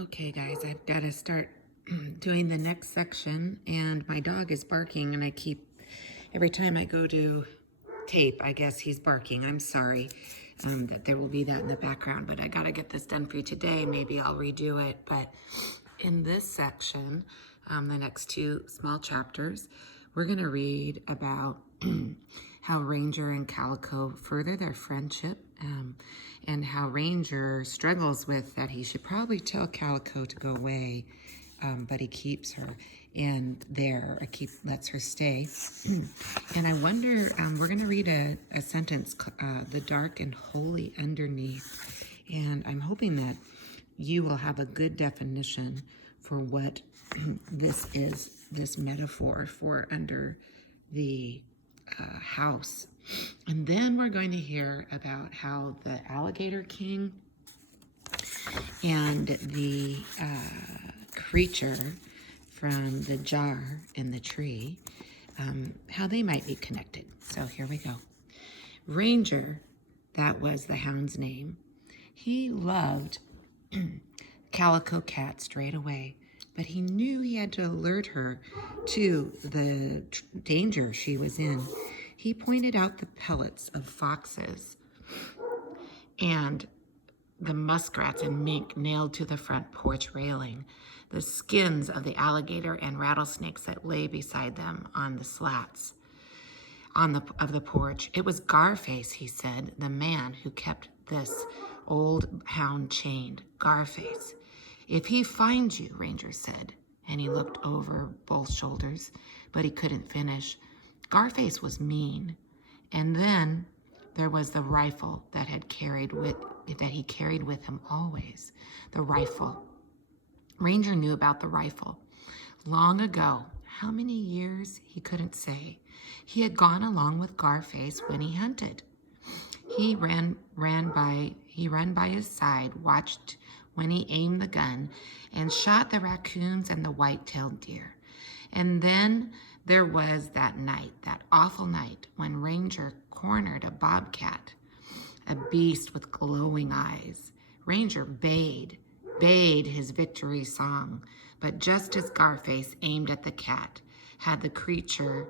Okay, guys, I've got to start doing the next section, and my dog is barking, and every time I go to tape, I guess he's barking. I'm sorry that there will be that in the background, but I got to get this done for you today. Maybe I'll redo it, but in this section, the next two small chapters, we're going to read about how Ranger and Calico further their friendship, and how Ranger struggles with that he should probably tell Calico to go away, but he keeps her and lets her stay. And I wonder, we're going to read a sentence, the dark and holy underneath. And I'm hoping that you will have a good definition for what this is, this metaphor for under the house. And then we're going to hear about how the alligator king and the creature from the jar in the tree, how they might be connected. So here we go. Ranger, that was the hound's name, he loved Calico Cat straight away, but he knew he had to alert her to the danger she was in. He pointed out the pellets of foxes and the muskrats and mink nailed to the front porch railing, the skins of the alligator and rattlesnakes that lay beside them on the slats of the porch. It was Garface, he said, the man who kept this old hound chained. Garface. If he finds you, Ranger said, and he looked over both shoulders, but he couldn't finish. Garface was mean. And then there was the rifle that he carried with him always. The rifle. Ranger knew about the rifle. Long ago, how many years, he couldn't say. He had gone along with Garface when he hunted. He ran by his side, watched when he aimed the gun, and shot the raccoons and the white-tailed deer. And then there was that night, that awful night, when Ranger cornered a bobcat, a beast with glowing eyes. Ranger bayed his victory song, but just as Garface aimed at the cat, had the creature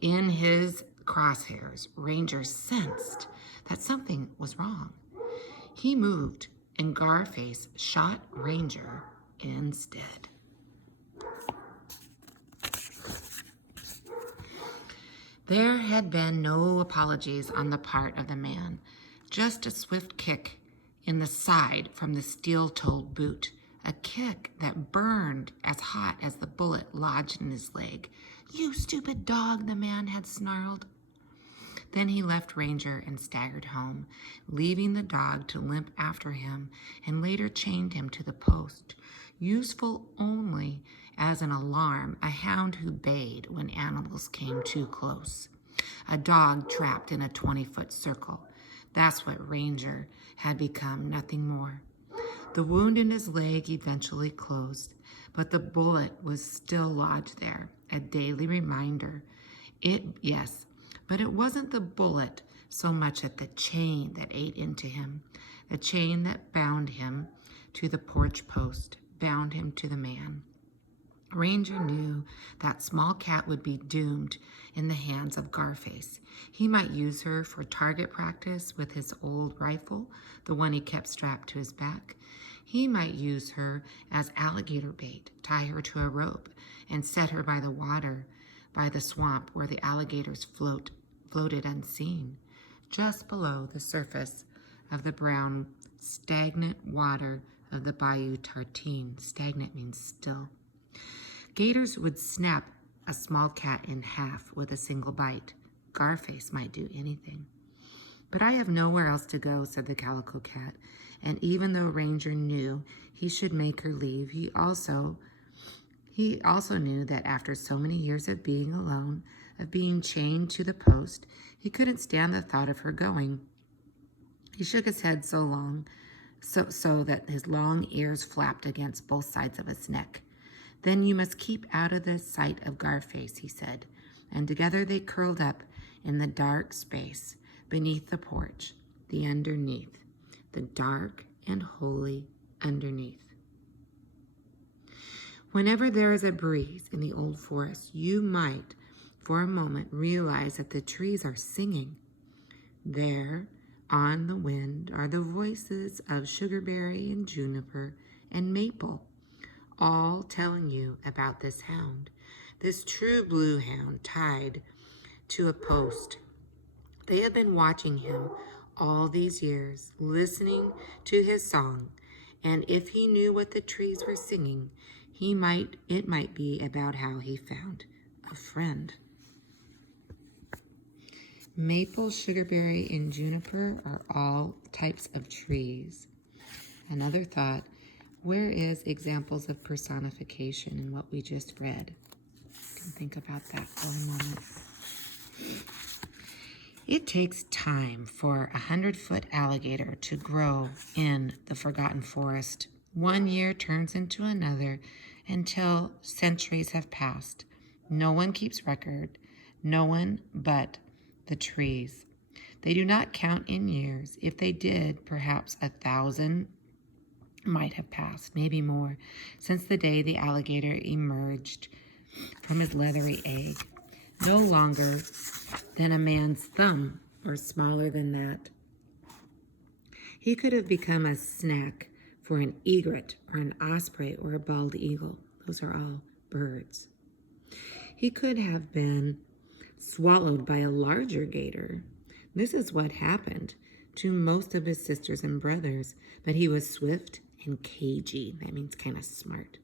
in his crosshairs, Ranger sensed that something was wrong. He moved, and Garface shot Ranger instead. There had been no apologies on the part of the man, just a swift kick in the side from the steel-toed boot, a kick that burned as hot as the bullet lodged in his leg. "You stupid dog," the man had snarled. Then he left Ranger and staggered home, leaving the dog to limp after him, and later chained him to the post, useful only as an alarm, a hound who bayed when animals came too close. A dog trapped in a 20-foot circle. That's what Ranger had become, nothing more. The wound in his leg eventually closed, but the bullet was still lodged there, a daily reminder. Yes, but it wasn't the bullet so much as the chain that ate into him, the chain that bound him to the porch post, bound him to the man. Ranger knew that small cat would be doomed in the hands of Garface. He might use her for target practice with his old rifle, the one he kept strapped to his back. He might use her as alligator bait, tie her to a rope, and set her by the water, by the swamp where the alligators floated unseen, just below the surface of the brown, stagnant water of the Bayou Tartine. Stagnant means still. Gators would snap a small cat in half with a single bite. Garface might do anything. "But I have nowhere else to go," said the Calico Cat, and even though Ranger knew he should make her leave, he also knew that after so many years of being alone, of being chained to the post, he couldn't stand the thought of her going. He shook his head so that his long ears flapped against both sides of his neck. "Then you must keep out of the sight of Garface," he said, and together they curled up in the dark space beneath the porch, the dark and holy underneath. Whenever there is a breeze in the old forest, you might, for a moment, realize that the trees are singing. There, on the wind, are the voices of sugarberry and juniper and maple, all telling you about this hound, this true blue hound tied to a post. They have been watching him all these years, listening to his song, and if he knew what the trees were singing, it might be about how he found a friend. Maple, sugarberry, and juniper are all types of trees. Another thought, where is examples of personification in what we just read? You can think about that for a moment. It takes time for a 100-foot alligator to grow in the forgotten forest. One year turns into another until centuries have passed. No one keeps record, no one but the trees. They do not count in years. If they did, perhaps 1,000 might have passed, maybe more, since the day the alligator emerged from his leathery egg. No longer than a man's thumb, or smaller than that. He could have become a snack for an egret or an osprey or a bald eagle. Those are all birds. He could have been swallowed by a larger gator. This is what happened to most of his sisters and brothers, but he was swift and cagey. That means kind of smart.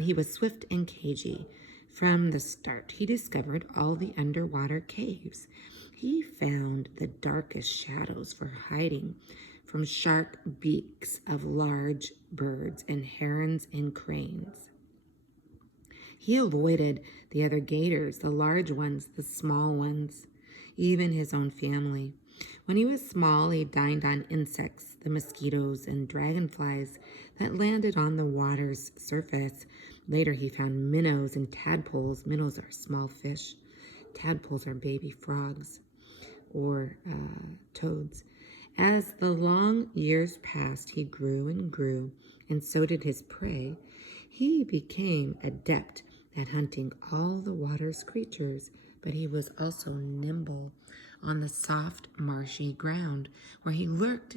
He was swift and cagey. From the start, he discovered all the underwater caves. He found the darkest shadows for hiding from shark beaks of large birds and herons and cranes. He avoided the other gators, the large ones, the small ones, even his own family. When he was small, he dined on insects, the mosquitoes and dragonflies that landed on the water's surface. Later, he found minnows and tadpoles. Minnows are small fish. Tadpoles are baby frogs or toads. As the long years passed, he grew and grew, and so did his prey. He became adept at hunting all the water's creatures, but he was also nimble on the soft, marshy ground, where he lurked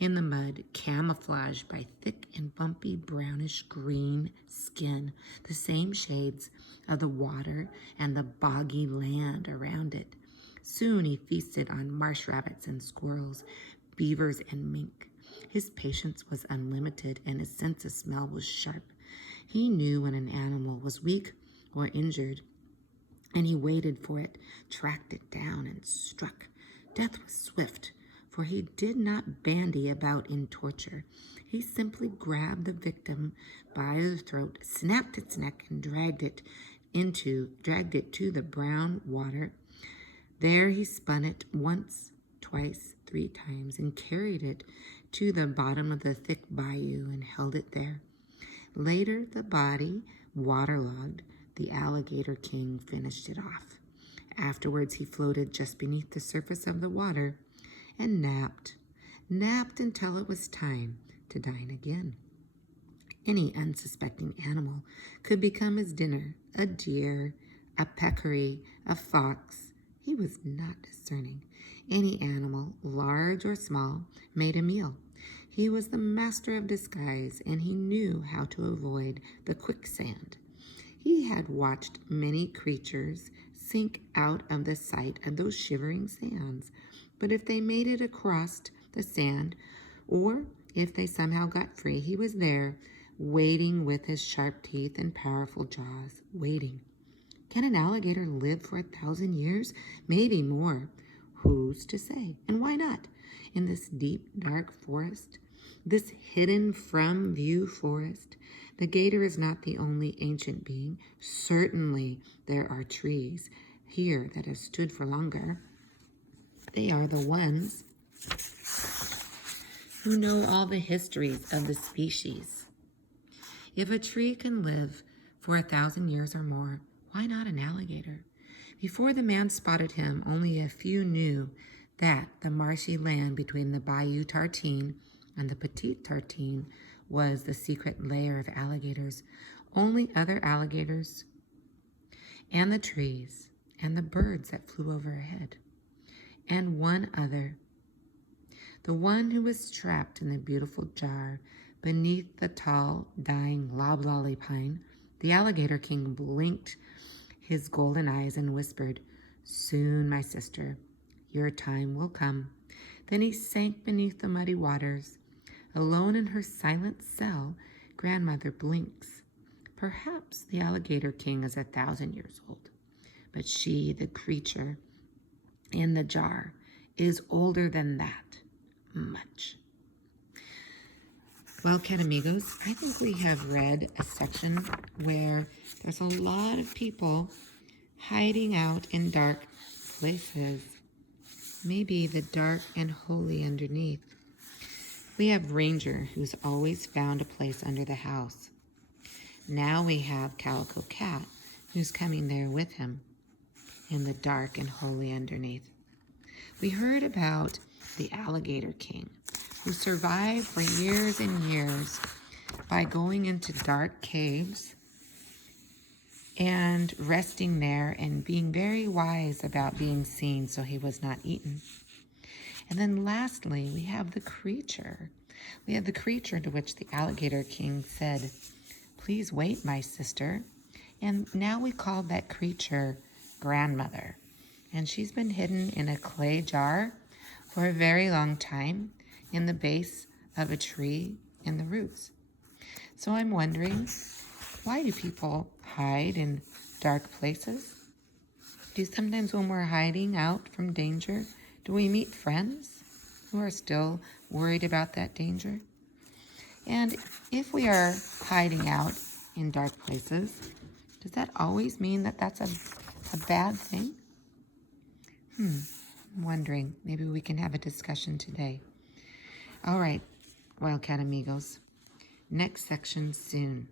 in the mud, camouflaged by thick and bumpy brownish-green skin, the same shades of the water and the boggy land around it. Soon he feasted on marsh rabbits and squirrels, beavers and mink. His patience was unlimited, and his sense of smell was sharp. He knew when an animal was weak or injured, and he waited for it, tracked it down, and struck. Death was swift, for he did not bandy about in torture. He simply grabbed the victim by the throat, snapped its neck, and dragged it to the brown water. There he spun it once, twice, 3 times, and carried it to the bottom of the thick bayou and held it there. Later, the body, waterlogged, the alligator king finished it off. Afterwards, he floated just beneath the surface of the water and napped until it was time to dine again. Any unsuspecting animal could become his dinner, a deer, a peccary, a fox. He was not discerning. Any animal, large or small, made a meal. He was the master of disguise, and he knew how to avoid the quicksand. He had watched many creatures sink out of the sight of those shivering sands, but if they made it across the sand, or if they somehow got free, he was there, waiting with his sharp teeth and powerful jaws, waiting. Can an alligator live for 1,000 years? Maybe more. Who's to say? And why not? In this deep, dark forest, this hidden from view forest, the gator is not the only ancient being. Certainly there are trees here that have stood for longer. They are the ones who know all the histories of the species. If a tree can live for 1,000 years or more, why not an alligator? Before the man spotted him, only a few knew that the marshy land between the Bayou Tartine and the Petite Tartine was the secret lair of alligators. Only other alligators and the trees and the birds that flew overhead. And one other, the one who was trapped in the beautiful jar beneath the tall, dying loblolly pine. The alligator king blinked his golden eyes and whispered, "Soon, my sister, your time will come." Then he sank beneath the muddy waters. Alone in her silent cell, Grandmother blinks. Perhaps the alligator king is 1,000 years old, but she, the creature in the jar, is older than that, much. Well, Cat Amigos, I think we have read a section where there's a lot of people hiding out in dark places. Maybe the dark and holy underneath. We have Ranger, who's always found a place under the house. Now we have Calico Cat, who's coming there with him in the dark and holy underneath. We heard about the alligator king, who survived for years and years by going into dark caves and resting there and being very wise about being seen so he was not eaten. And then lastly, we have the creature. We have the creature to which the alligator king said, "Please wait, my sister." And now we call that creature Grandmother. And she's been hidden in a clay jar for a very long time in the base of a tree in the roots. So I'm wondering, why do people hide in dark places? Do sometimes when we're hiding out from danger, do we meet friends who are still worried about that danger? And if we are hiding out in dark places, does that always mean that that's a bad thing? I'm wondering. Maybe we can have a discussion today. All right, Wildcat Amigos. Next section soon.